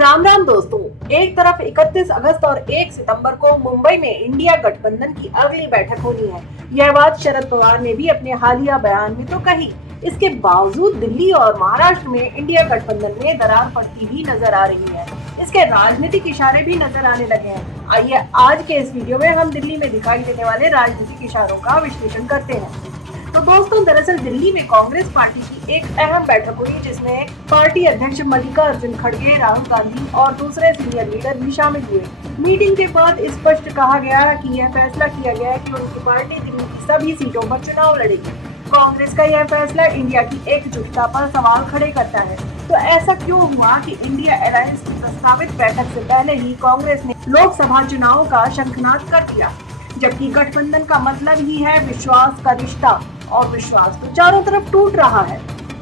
राम राम दोस्तों। एक तरफ 31 अगस्त और 1 सितंबर को मुंबई में इंडिया गठबंधन की अगली बैठक होनी है। यह बात शरद पवार ने भी अपने हालिया बयान में तो कही। इसके बावजूद दिल्ली और महाराष्ट्र में इंडिया गठबंधन में दरार पड़ती भी नजर आ रही है। इसके राजनीतिक इशारे भी नजर आने लगे हैं। आइए आज के इस वीडियो में हम दिल्ली में दिखाई देने वाले राजनीतिक इशारों का विश्लेषण करते हैं। तो दोस्तों, दरअसल दिल्ली में कांग्रेस पार्टी की एक अहम बैठक हुई जिसमें पार्टी अध्यक्ष मल्लिकार्जुन खड़गे, राहुल गांधी और दूसरे सीनियर लीडर भी शामिल हुए। मीटिंग के बाद स्पष्ट कहा गया कि यह फैसला किया गया कि उनकी पार्टी दिल्ली की सभी सीटों पर चुनाव लड़ेगी। कांग्रेस का यह फैसला इंडिया की एकजुटता पर सवाल खड़े करता है। तो ऐसा क्यों हुआ कि इंडिया अलायंस की प्रस्तावित बैठक से पहले ही कांग्रेस ने लोकसभा चुनाव का शंखनाद कर दिया, जबकि गठबंधन का मतलब ही है विश्वास का रिश्ता, और विश्वास तो चारों तरफ टूट रहा है।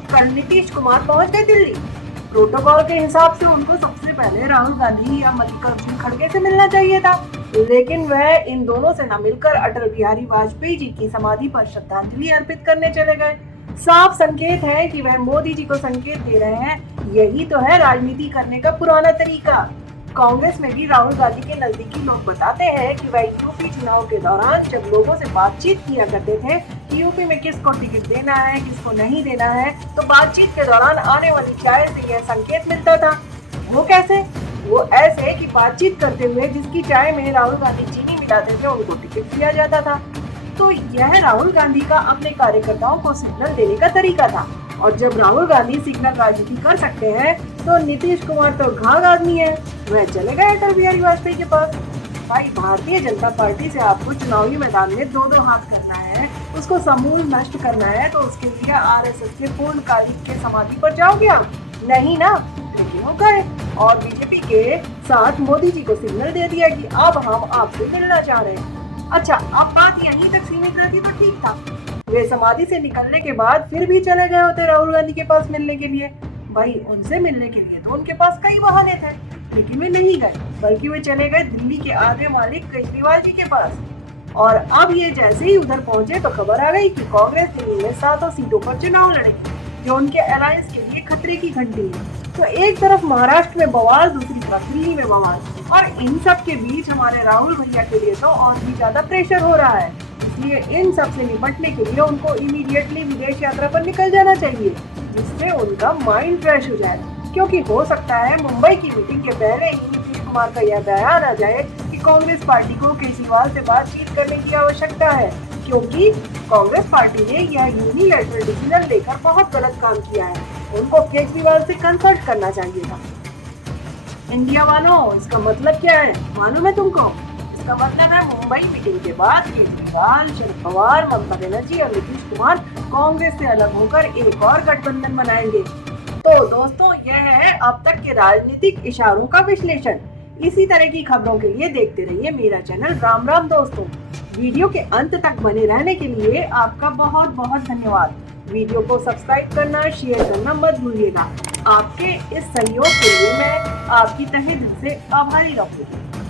कल नीतीश कुमार पहुंच गए दिल्ली। प्रोटोकॉल के हिसाब से उनको सबसे पहले राहुल गांधी या मल्लिकार्जुन खड़गे से मिलना चाहिए था, लेकिन वह इन दोनों से न मिलकर अटल बिहारी वाजपेयी जी की समाधि पर श्रद्धांजलि अर्पित करने चले गए। साफ संकेत है कि वह मोदी जी को संकेत दे रहे हैं। यही तो है राजनीति करने का पुराना तरीका। कांग्रेस में भी राहुल गांधी के नजदीकी लोग बताते हैं कि वह यूपी चुनाव के दौरान जब लोगों से बातचीत किया करते थे कि यूपी में किसको टिकट देना है, किसको नहीं देना है, तो बातचीत के दौरान आने वाली चाय से यह संकेत मिलता था। वो कैसे? वो ऐसे कि बातचीत करते हुए जिसकी चाय में राहुल गांधी चीनी मिलाते थे उनको टिकट दिया जाता था। तो यह राहुल गांधी का अपने कार्यकर्ताओं को सिग्नल देने का तरीका था। और जब राहुल गांधी सिग्नल राजनीति कर सकते हैं तो नीतीश कुमार तो घाघ आदमी है, वह चले गए अटल बिहारी वाजपेयी के पास। भाई, भारतीय जनता पार्टी से आपको चुनावी मैदान में दो दो हाथ करना है, उसको समूल नष्ट करना है, तो उसके लिए आरएसएस के पूर्णकालिक के समाधि पर जाओगे आप? नहीं ना। लेकिन वो गए और बीजेपी के साथ मोदी जी को सिग्नल दे दिया कि अब हम आपसे मिलना चाह रहे हैं। अच्छा, अब बात यहीं तक सीमित रहती तो ठीक था। वे समाधि से निकलने के बाद फिर भी चले गए होते राहुल गांधी के पास मिलने के लिए। भाई, उनसे मिलने के लिए तो उनके पास कई बहाने थे, लेकिन वे नहीं गए, बल्कि वे चले गए दिल्ली के आगे मालिक केजरीवाल जी के पास। और अब ये जैसे ही उधर पहुंचे तो खबर आ गई कि कांग्रेस दिल्ली में 7 सीटों पर चुनाव लड़ेगी, जो उनके अलायंस के लिए खतरे की घंटी है। तो एक तरफ महाराष्ट्र में बवाल, दूसरी तरफ दिल्ली में बवाल, और इन सब के बीच हमारे राहुल भैया के लिए तो और भी ज्यादा प्रेशर हो रहा है। इसलिए इन सब से निपटने के लिए उनको इमीडिएटली विदेश यात्रा पर निकल जाना चाहिए, जिससे उनका माइंड फ्रेश हो जाए। क्योंकि हो सकता है मुंबई की मीटिंग के पहले ही नीतीश कुमार का यह बयान आ जाए कि कांग्रेस पार्टी को केजरीवाल से बातचीत करने की आवश्यकता है, क्योंकि कांग्रेस पार्टी ने यह यूनिलैटरल डिसीजन लेकर बहुत गलत काम किया है। उनको केजरीवाल से कंसल्ट करना चाहिए था। इंडिया वालों, इसका मतलब क्या है मालूम है तुमको? इसका मतलब है मुंबई मीटिंग के बाद केजरीवाल, शरद पवार, ममता बनर्जी और नीतीश कुमार कांग्रेस से अलग होकर एक और गठबंधन बनाएंगे। तो दोस्तों, यह है अब तक के राजनीतिक इशारों का विश्लेषण। इसी तरह की खबरों के लिए देखते रहिए मेरा चैनल राम राम दोस्तों। वीडियो के अंत तक बने रहने के लिए आपका बहुत बहुत धन्यवाद। वीडियो को सब्सक्राइब करना, शेयर करना मत भूलिएगा। आपके इस सहयोग के लिए मैं आपकी तहे दिल से आभारी रहूंगी।